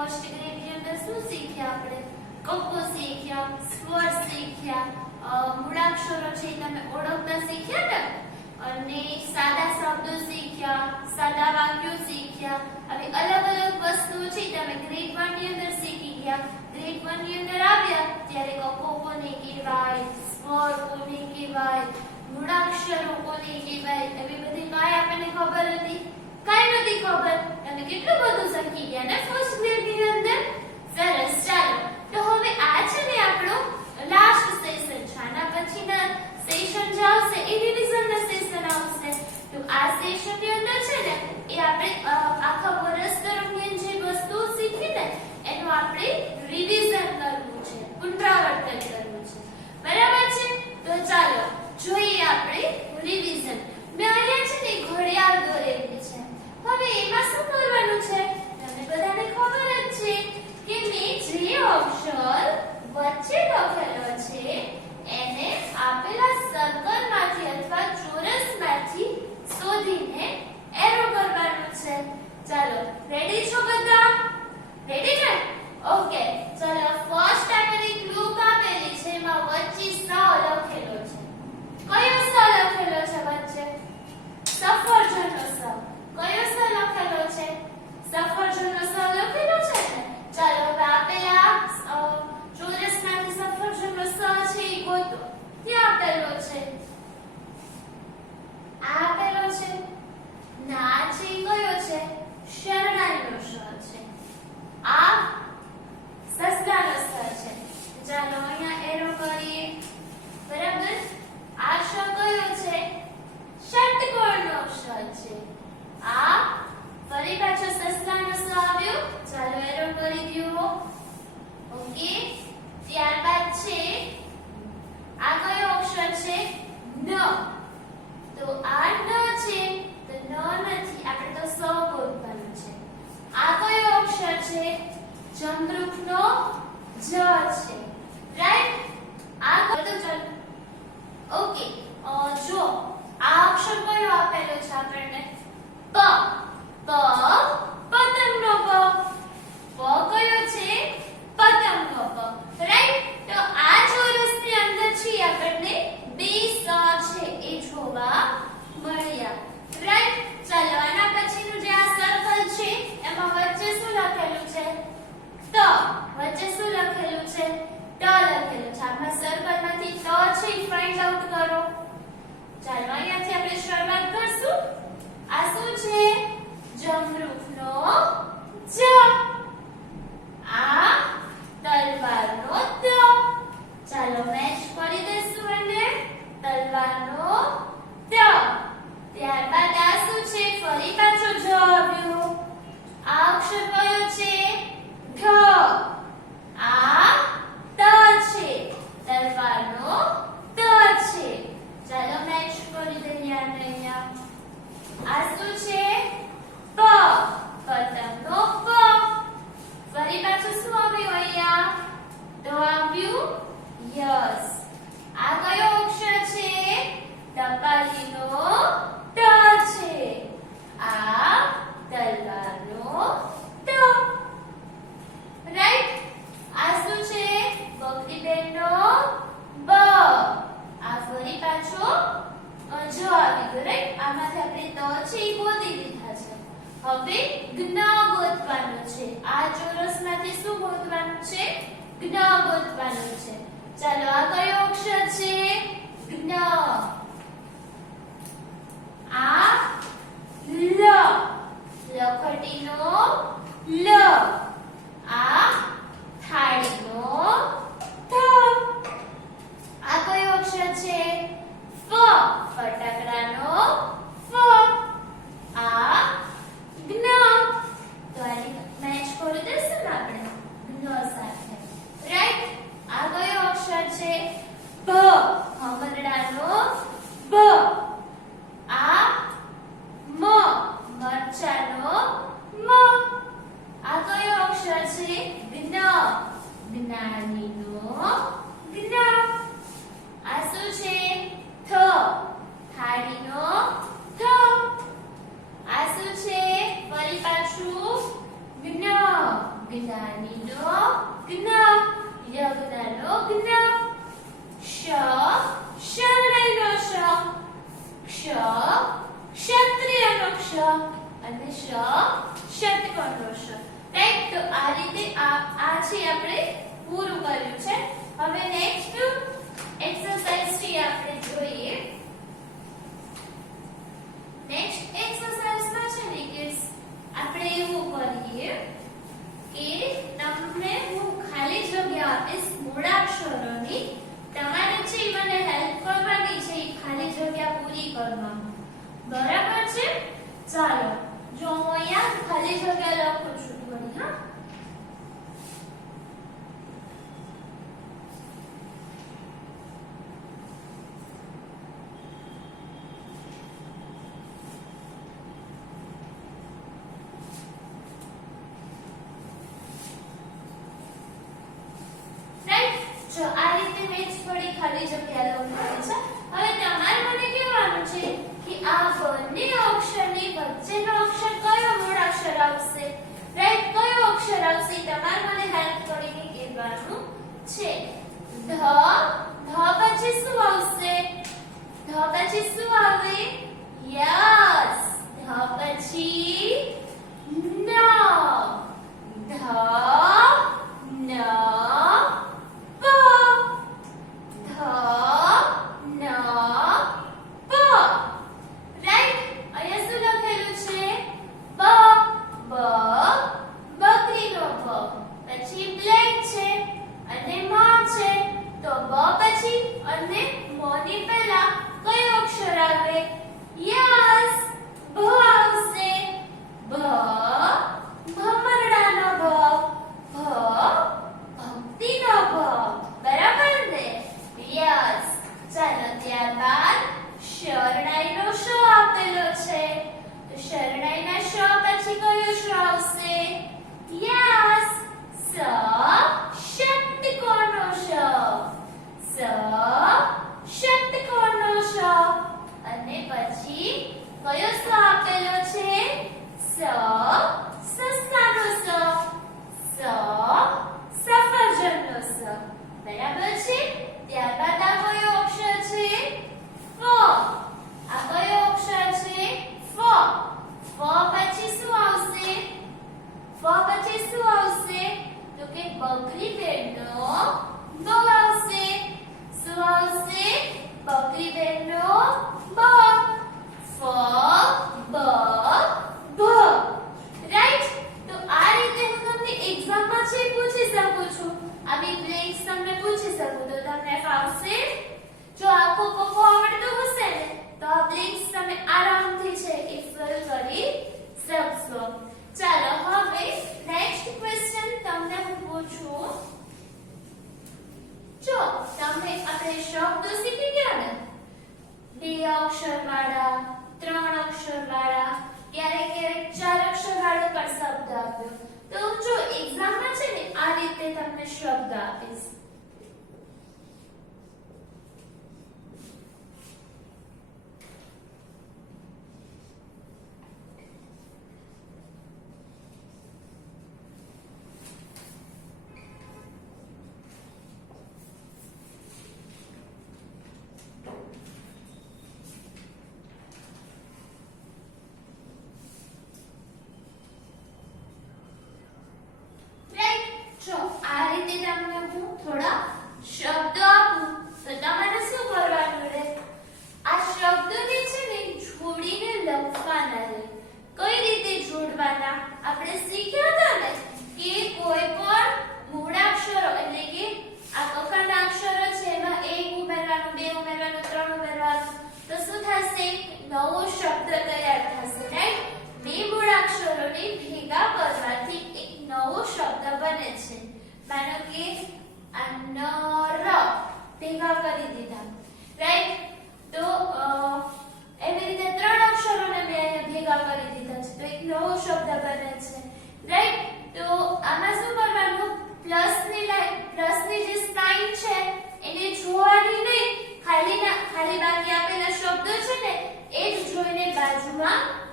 First grade ની અંદર શું શીખ્યા આપણે? કપ્પો શીખ્યા, સ્વર શીખ્યા, મૂળાક્ષરો છે તમે ઓળખતા શીખ્યા ને, અને સાદા શબ્દો શીખ્યા, સાદા વાક્યો શીખ્યા. આવી અલગ અલગ વસ્તુઓ છે તમે ગ્રેડ 1 ની અંદર શીખી ગયા. ગ્રેડ 1 ની અંદર આવ્યા ત્યારે કપ્પો કોને કહેવાય, સ્વર કોને કહેવાય, મૂળાક્ષરો કોને કહેવાય, એવી બધી કાંઈ આપણને ખબર હતી? કાંઈ નથી ખબર. તમે કેટલું બધું શીખી ગયા ને ફર્સ્ટ ગ્રેડ ની અંદર. સરસ. ચાલો તો હવે આ છે ને આપણો લાસ્ટ સેશન છે. આના પછીના સેશન જે આવશે એ રિવિઝન ના સેશન આવશે. તો આ સેશન ની અંદર છે ને એ આપણે આખા વર્ષ દરમિયાન જે વસ્તુઓ શીખી ને એનું આપણે રિવિઝન કરવું છે, પુનરાવર્તન કરવું છે. બરાબર છે? તો ચાલો જોઈએ આપણે રિવિઝન. મેં અહીંયા છે ને ઘડિયાળ દોરેલી છે. હવે એમાં શું કરવાનું છે? તમને બધાને ખબર જ છે કે મેં જે અક્ષર વચ્ચે લખેલો છે એને આપેલા સર્કલમાંથી અથવા ચોરસમાંથી શોધીને એરો કરવાનું છે. ચાલો રેડી છો બધા? રેડી છે? ઓકે. ચાલો ફર્સ્ટ આપણે ક્લુ આપેલી છે, એમાં વચ્ચે સ લખેલો છે. કયો સ લખેલો છે વચ્ચે? સફરજનનો સ. કયો સ લખેલો છે? સફરજનનો સ લખેલો છે ને. ચાલો હવે આપેલા ચોરસમાંથી સફરજનનો સ છે એ ગોતો. ક્યાં આપેલો છે? આ આપેલો છે. ના છે કયો છે? શરણાઈનો શ છે. આ સસલાનો સ છે. ચાલો અહીંયા એરો કરીએ. બરાબર? આ શ કયો છે? ષટ્કોણનો શ છે. આ ફરી પાછો સસલાનો સ આવ્યો. ચાલો એરો કરી દો. ઓકે. ત્યારબાદ છે આ કયો અક્ષર છે? ન. તો આ ન છે તો ન નથી, આપણે તો સ ગોતવાનું છે. આ કયો અક્ષર છે? જમરૂખનો જ છે. રાઈટ? આ તો ચાલો. ઓકે. જો આ અક્ષર કયો આપેલો છે આપણને? પ. પ પતંગનો પ. પ કયો છે? પતંગનો પ. રાઈટ? તો આ ચોરસની અંદર છે આપણને બે સ છે એ જોવા મળ્યા. રાઈટ? ચાલો આના પછીનું જે આ સર્કલ છે એમાં વચ્ચે શું લખેલું છે? ત. વચ્ચે શું લખેલું છે? ટ લખેલું છે. આમાં સર્કલમાંથી ત છે એ ફાઇન્ડ આઉટ કરો. ચાલો અહીંયાથી આપણે શરૂઆત કરશું. આ શું છે? જમરૂખનો જ. આ તલવારનો ત. ચાલો મેચ કરી દઈશું એને. તલવારનો ત. ત્યારબાદ આ શું છે? ફરી પાછો જ આવ્યો. આ અક્ષર કયો છે? ઢ. આ ત છે. તલવારનો ત છે. ચાલો મેચ કરી દઈએ આને અહીંયા. આ શું છે? પ. પતંગનો પ. ફરી પાછું શું આવ્યું અહીંયા? તો આવ્યું યસ. આ કયો અક્ષર છે? ટપાલીનો ટ છે. આ તલવારનો ટ. રાઈટ? આ શું છે? બકરી બેનનો બ. આ ફરી પાછો જ આવી ગયો. રાઈટ? આમાંથી આપણે ત છે એ ગોતી દીધા છે. હવે જ્ઞ ગોતવાનું છે. આ ચોરસમાંથી શું ગોતવાનું છે? જ્ઞ ગોતવાનું છે. ચાલો આ કયો અક્ષર છે? જ્ઞ. આ લ. લખટીનો લ. આ થાળીનો થ. આ કયો અક્ષર છે? ફ. ફટાકડાનો ફ. આ જ્ઞ. તો આની મેચ કરી દઈશું ને આપણે જ્ઞ સાથે. રાઈટ? આ કયો અક્ષર છે? ભ. ભમરડાનો ભ. આ મ. મરચાનો મ. આ કયો અક્ષર છે? જ્ઞ. જ્ઞાનીનો જ્ઞ. આ શું છે? થ. થાળીનો થ. આ શું છે? ફરી પાછું જ્ઞ. જ્ઞાનીનો જ્ઞ, યજ્ઞનો જ્ઞ, શરણાઈનો શ, ક્ષત્રિયનો ક્ષ અને ષટકોણનો ષ. રાઈટ, તો આ રીતે આ છે આપણે પૂરું કર્યું છે. હવે નેક્સ્ટ એક્સરસાઇઝ છે આપણે જોઈએ. નેક્સ્ટ એક્સરસાઇઝમાં છે ને કે આપણે એવું કરીએ કે તમને હું ખાલી જગ્યા આપીશ મૂળાક્ષરોની, તમારે છે મને હેલ્પ કરવાની છે ખાલી જગ્યા પૂરી કરવામાં. બરાબર છે? ચાલો, જો હું અહીંયા ખાલી જગ્યા લખું છું થોડી. હા, જો આ રીતે મેં થોડી ખાલી જગ્યા લખવાની છે. હવે તમારે મને કહેવાનું છે કે આ બંને અક્ષરની વચ્ચેનો અક્ષર કયો મૂળાક્ષર આવશે. રાઈટ, કયો અક્ષર આવશે તમારે મને હેલ્પ કરીને કહેવાનું છે. ધ પછી શું આવશે? ધ પછી શું આવે? યસ, ધ પછી ન, ધ ન શબ્દ આપીશ.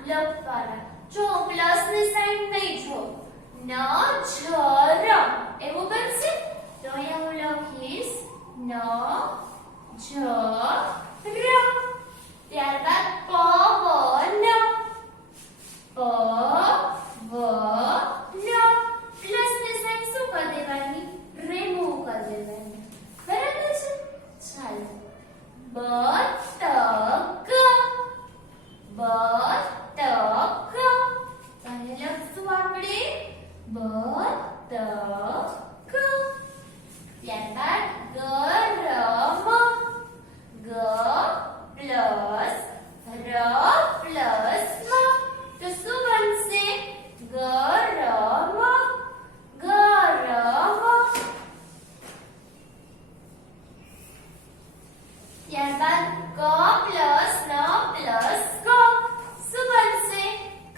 લખવાના. જો પ્લસ ની સાઈન નહીં જો ન જ આપણે બતક. ત્યારબાદ ગરમ, ગ પ્લસ ર પ્લસ મ, તો શું બનશે? ગરમ, ગરમ. ત્યારબાદ ક પ્લસ ન પ્લસ ક, શું બનશે?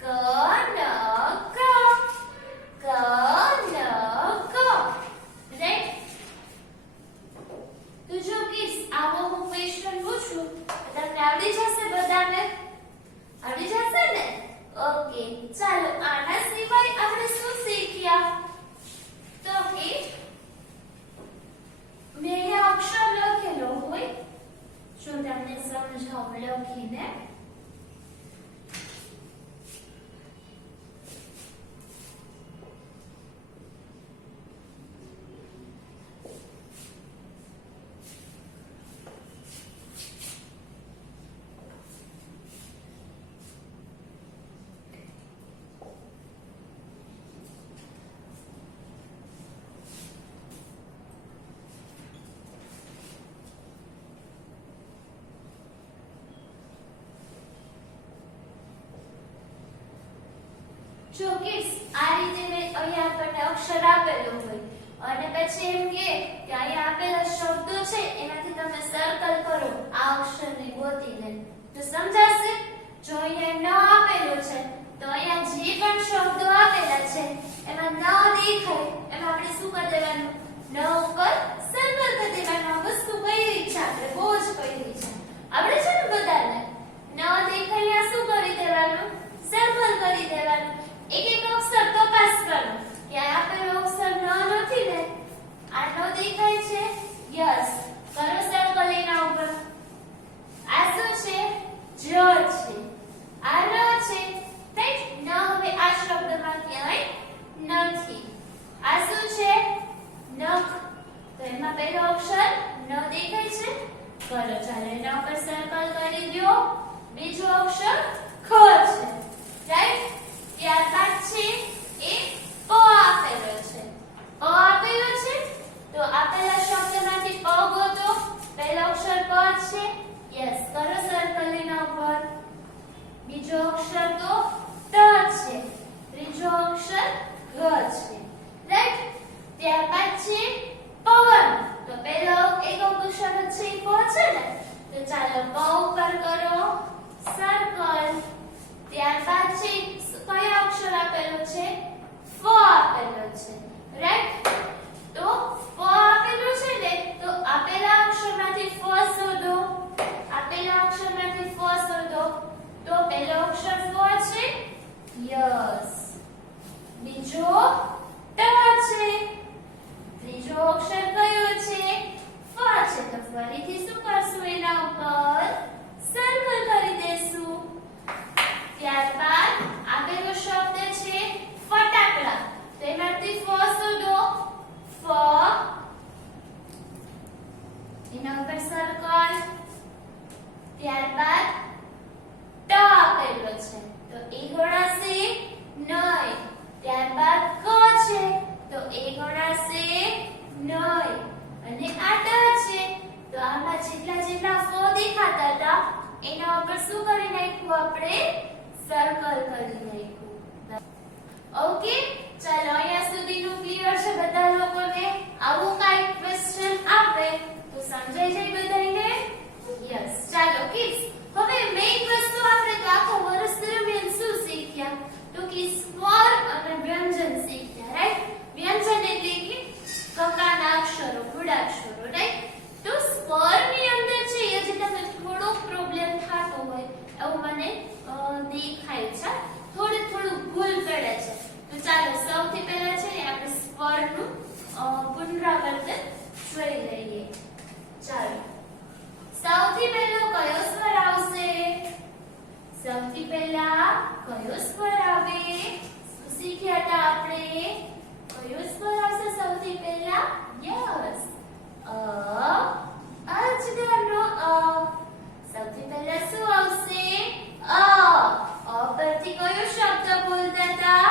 કનક, કનક. રાઈટ? તો જો કિડ્સ આવો હું ક્વેશ્ચન પૂછું તો તમને આવડી જશે બધાને? આવડી જશે ને? ઓકે, ચાલો આના સિવાય આપણે શું શીખ્યા? તો કે મેં અહીંયા અક્ષર લખેલો હોય, જો તમને સમજાવું લખીને. જો કિડ્સ આ રીતે મેં અહીંયા આપણને અક્ષર આપેલો હોય અને પછી એમ કે અહીંયા આપેલા શબ્દો છે એમાંથી તમે સર્કલ કરો આ અક્ષરને ગોતીને, તો સમજાશે? જો અહીંયા ન આપેલો છે તો અહીંયા જે પણ શબ્દો આપેલા છે એમાં ન દેખાય એમાં આપણે શું કરી દેવાનું? ન ઉપર સર્કલ કરી દેવાનું. આ વસ્તુ કઈ રીત છે? આપણે બહુ જ કઈ રીત છે આપણે છે ને બધાને. ન દેખાય શું કરી દેવાનું? સર્કલ કરી દેવાનું. એક એક અક્ષર તપાસ કરો કે આ આપેલો અક્ષર ન નથી ને, આ ન દેખાય છે? યસ, કરો સર્કલ એના ઉપર. આ શું છે? જ છે. આ ન છે. રાઈટ? ન હવે આ શબ્દમાં ક્યાંય નથી. આ શું છે? નખ. તો એમાં પહેલો અક્ષર ન દેખાય છે. કરો, ચાલો એના ઉપર સર્કલ કરી દો. બીજો અક્ષર ખ છે. રાઈટ? ત્યારબાદ છે એ પ આપેલો છે. પ આપેલો છે તો આપેલા શબ્દમાંથી પ ગોતો. પહેલો અક્ષર પ છે. યસ, કરો સર્કલ એના ઉપર. બીજો અક્ષર તો ત છે. ત્રીજો અક્ષર ગ છે. રાઈટ? ત્યારબાદ છે પવન. તો પહેલો એક અક્ષર છે પ છે ને, તો ચાલો પ ઉપર કરો સર્કલ. ત્યારબાદ છે કયો અક્ષર આપેલો છે? ફ આપેલો છે. રાઈટ? તો ફ આપેલો છે ને, તો આપેલા અક્ષરમાંથી ફ શોધો. આપેલા અક્ષરમાંથી ફ શોધો. તો પહેલો અક્ષર ફ છે. યસ. બીજો ટ છે. ત્રીજો અક્ષર કયો છે? ફ છે. તો ફરીથી શું કરશું? એના ઉપર સર્કલ કરી દેશું. ત્યારબાદ આપેલો શબ્દ છે ફટાકડા. તો એમાંથી ફ શોધો. ફ, એના ઉપર સર્કલ. ત્યારબાદ ટ આપેલો છે તો એ ગણાશે નહીં. ત્યારબાદ ક છે તો એ ગણાશે નહીં. અને આ ટ છે તો આમાં જેટલા જેટલા ફ દેખાતા હતા એના ઉપર શું કરી નાખ્યું? આપણે સર્કલ કરી નાખ્યું. ઓકે, ચાલો અહીંયા સુધીનું ક્લિયર છે બધા લોકોને? આવું કાઈ ક્વેશ્ચન આપે તો સમજાઈ જાય બધાને? યસ. ચાલો કિડ્સ, હવે મેઈન વસ્તુ આપણે તો આખો વર્ષ દરમિયાન શું શીખ્યા? તો કે સ્વર અને વ્યંજન શીખ્યા. રાઈટ? વ્યંજન એટલે કે કકાના અક્ષરો, મૂળાક્ષરો. રાઈટ? તો સ્વરની અંદર છે એ જે તમને થોડો પ્રોબ્લેમ થતો હોય એવું મને દેખાય છે. થોડું થોડું ભૂલ પડે છે. તો ચાલો સૌથી પહેલા છે ને આપણે સ્વરનું પુનરાવર્તન જોઈ લઈએ. ચાલો, સૌથી પહેલો કયો સ્વર આવશે? સૌથી પહેલા કયો સ્વર આવે? શું શીખ્યા હતા આપણે? કયો સ્વર આવશે સૌથી પહેલા? યસ, અજગરનો અ. સૌથી પહેલા શું આવશે? અ. અ પરથી કયો શબ્દ બોલતા હતા?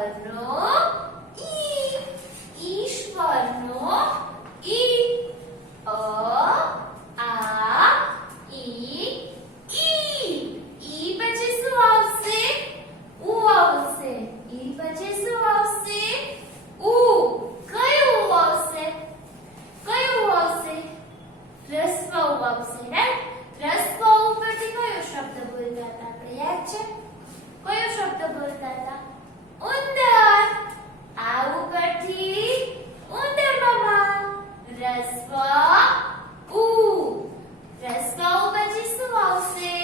ઈશ્વરનો ઈ, ઈશ્વરનો ઈ. અ આ ઈ ઈ. ઈ પછી શું આવશે? ઉ આવશે. ઈ પછી શું આવશે? ઉ. કયું ઉ આવશે? કયું ઉ આવશે? રસ્વ ઉ આવશે. રાઈટ. રસ્વ ઉ પરથી કયો શબ્દ બોલતા હતા આપણે? યાદ છે? કયો શબ્દ બોલતા હતા? ઉંદર. આ ઉપરથી ઉંદર મામા. રસ્વ ઉ. રસ્વ ઉ પછી શું આવશે?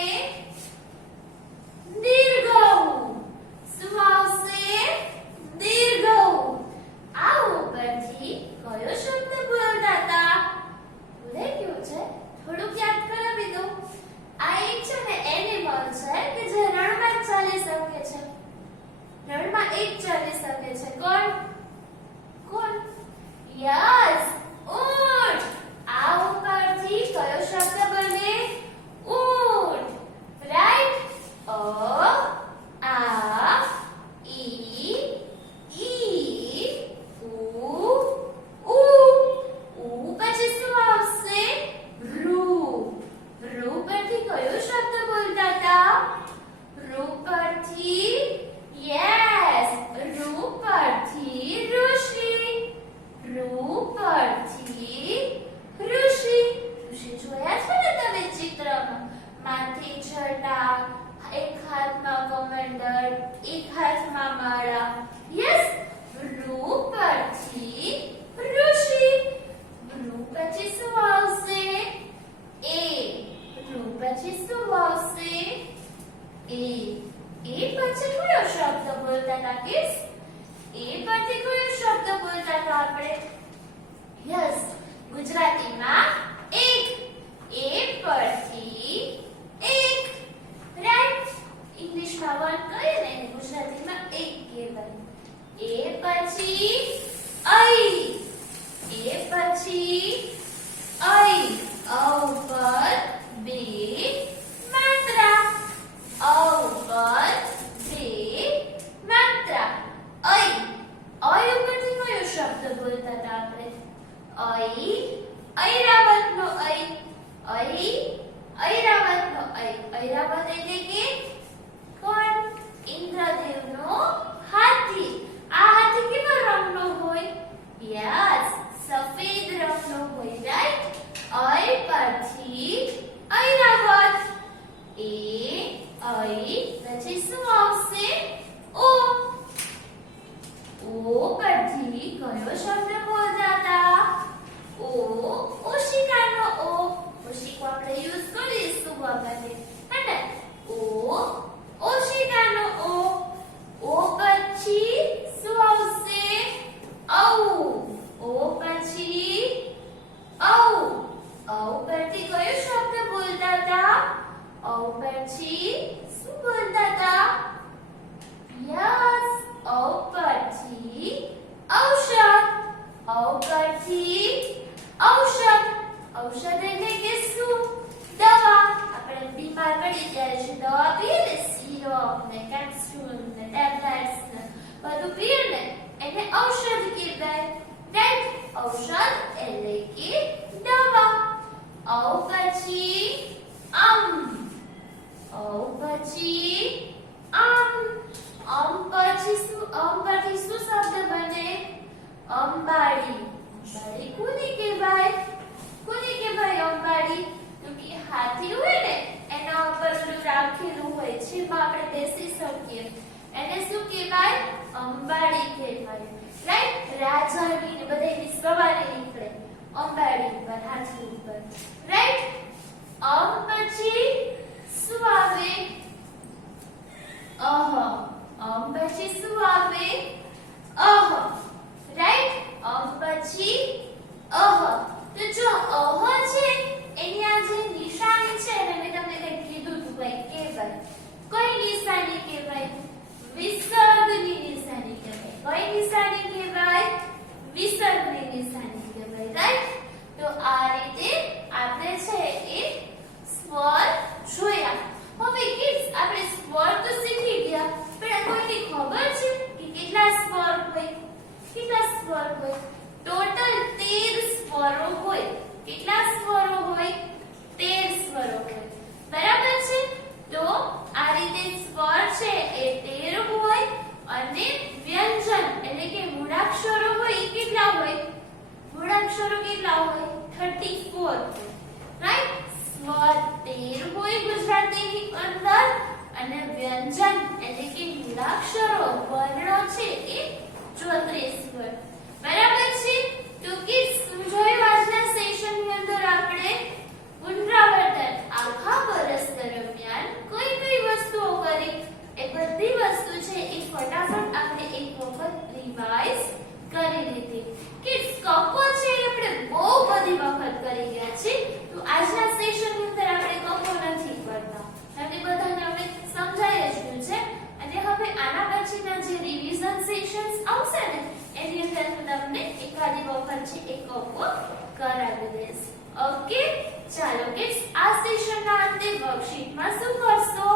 દીર્ઘ ઉ. શું આવશે? દીર્ઘ ઉ. આ ઉપરથી કયો શબ્દ બોલતા હતા? ભૂલાઈ ગયું છે? થોડુંક યાદ કરાવી દો. આ એક છે ને એનિમલ છે કે જે રણમાં ચાલી શકે છે. રણમાં એક ચાલી શકે છે. કોણ? કોણ? યસ, ઊંટ. આ ઉપરથી કયો શબ્દ બને? ઊંટ. રાઈટ. અ આ ઈ ઈ ઉ ઉ. ઉ પછી શું આવશે? રૂ. રૂ પરથી કયો શબ્દ બોલતા હતા? રૂ પરથી યસ, રૂ પરથી ઋષિ. રૂ પરથી ઋષિ. ઋષિ જોયા છે ને તમે ચિત્રમાં? માથે છટા, એક હાથમાં કમંડળ, એક હાથમાં માળા. યસ, રૂ પરથી ઋષિ. રૂ પછી શું આવશે? એ. રૂ પછી શું આવશે? એ. એ પછી કયો શબ્દ બોલતા હતા કિસ? એ પરથી કયો શબ્દ બોલતા હતા આપણે? યસ, ગુજરાતીમાં એક. એ પરથી એક. રાઈટ. ઇંગ્લિશમાં વન કહીએ ને એને ગુજરાતીમાં એક કહેવાય. એ પછી ઐ. એ પછી ઐ. અ ઉપર બે માત્રા. અ ઉપર બે માત્રા. ઐ. ઐ ઉપરથી કયો શબ્દ બોલતા હતા આપણે? ઐ. ઐરાવતનો ઐ. ઐ. ઐરાવતનો ઐ. ઐરાવત એટલે કે કોણ? ઇન્દ્રદેવનો હાથી. આ હાથી કેવા રંગનો હોય? યસ, સફેદ રંગનો હોય. રાઈટ. ઐ પરથી ઐરાવત. એ ઐ પછી શું આવશે? ઓ. ઓ પરથી કયો શબ્દ બોલતા હતા? ઓ. ઓશિકાનો ઓ. ઓશિકો આપણે યુઝ કરીશું વખતે. હે ને? ઓ. ઓશિકાનો ઓ. ઓ પછી શું આવશે? ઔ. ઓ પછી ઔ. ઔ પરથી કયો શબ્દ બોલતા હતા? ઔ પછી શું બોલતા હતા? યસ, ઔ પરથી ઔષધ. ઔ પરથી ઔષધ. ઔષધ એટલે કે શું? દવા. આપણે બીમાર પડી જાય છે, દવા પીએ ને, સિરપ ને કેપ્સ્યુલ ને ટેબ્લેટ્સ ને બધું પીએ ને, એને ઔષધ કહેવાય. રાઈટ. ઔષધ એટલે કે દવા. ઔ પછી આમ. ઔ પછી આમ. આમ પછી શું? આમ પરથી શું શબ્દ બને? અંબાડી. અંબાડી કોને કહેવાય? કોને કહેવાય અંબાડી? તો કે હાથી હોય ને એના ઉપર પેલું રાખેલું હોય છે, એમાં આપણે બેસી શકીએ. એને શું કહેવાય? અંબાડી કહેવાય. રાઈટ. રાજાની ને બધાની સવારી નીકળે અંબાડી ઉપર, હાથી ઉપર. રાઈટ. અમ પછી શું આવે? અહ. અમ પછી શું આવે? અહ. રાઈટ. અમ પછી અહ. તો જો અહ છે એની આ જે નિશાની છે ને, મેં તમને કંઈક કીધું હતું કંઈક કહેવાય. કઈ નિશાની કહેવાય? વિસર્ગની નિશાની કહેવાય. કઈ નિશાની કહેવાય? વિસર્ગની નિશાની કહેવાય. રાઈટ. તો આ રીતે આપણે છે એ સ્વર જોયા. હવે કિડ્સ આપણે સ્વર તો શીખી ગયા, પણ કોઈને ખબર છે કે કેટલા મૂળાક્ષરો કેટલા હોય 34 રાઈટ સ્વર 13 હોય ગુજરાતીની અંદર અને વ્યંજન એટલે કે મૂળાક્ષરો વર્ણો છે એ 34 હોય બરાબર છે તો કિડ્સ જોયું આજના સેશનની અંદર આપણે પુનરાવર્તન આખા વર્ષ દરમિયાન કઈ વસ્તુઓ કરી એ બધી વસ્તુ છે એ ફટાફટ આપણે એક વખત રિવાઇઝ કરી લીધી કિડ્સ કકો છે એ આપણે બહુ બધી વખત કરી ગયા છે તો આજના સેશનની અંદર આપણે કકો નથી કરતા તમને બધાને હવે સમજાય જ ગયું છે અને હવે આના પછીના જે રિવિઝન સેશન્સ આવશે ને એની અંદર હું તમને એકાદી વખત છે એક કકો કરાવી દઈશ ઓકે ચાલો કિડ્સ આ સેશનના અંતે વર્કશીટમાં શું કરશો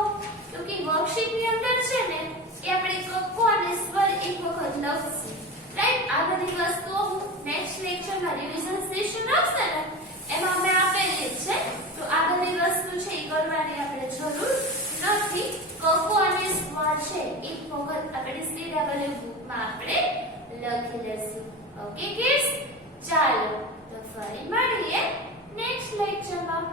તો કે વર્કશીટની અંદર છે ને એ આપણે કકો અને સ્વર એક વખત લખશું રાઈટ આ બધી વસ્તુઓ હું નેક્સ્ટ લેક્ચરમાં રિવિઝન સેશન આવશે ને એમાં મેં આપેલી છે તો આ બધી વસ્તુ છે એ કરવાની આપણે જરૂર નથી કકો અને સ્વર છે એક વખત આપણે સીડાબલ બુકમાં આપણે લખી લેશું ઓકે કિડ્સ ચાલો તો ફરી મળીએ નેક્સ્ટ લેક્ચરમાં